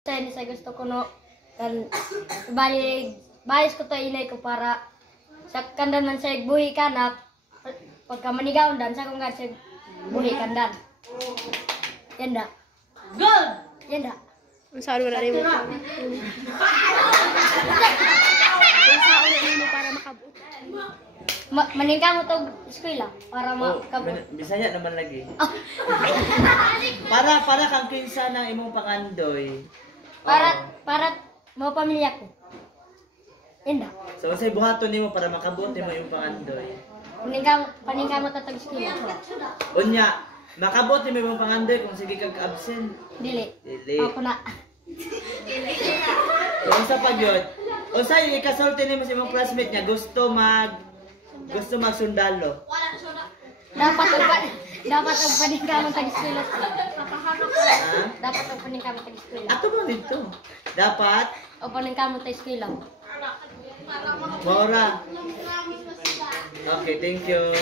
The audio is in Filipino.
Sa gusto ko no kan balis ko to inay ko para sa kandan man sa buhi kanak pagka manigaon dan sa kung sa buhi kandan. Yanda. Good. Yanda. Ang saan wala rin mo. Ang saan wala rin mo para makabot. Maningka mo to eskwela para makabot. Bisaya naman lagi. Para kang kinsa ng imong pangandoy. Para mo pamilya ko. Yanda. So unsay buhaton nimo para makabot nimo imong pangandoy? Paningka mo to eskwela. Unya, makabot nimo imong pangandoy kung sige kag absent. Dili. Ako na. Unsa pa gyud? Unsay ikasulti nimo sa imong classmate nga gusto magsundalo? Dapat ang paningka mo sa eskwela. Dapat ang paningka mo sa eskwela. Ato ba dito? Dapat O paningka mo sa eskwela. Maura. Okay, thank you.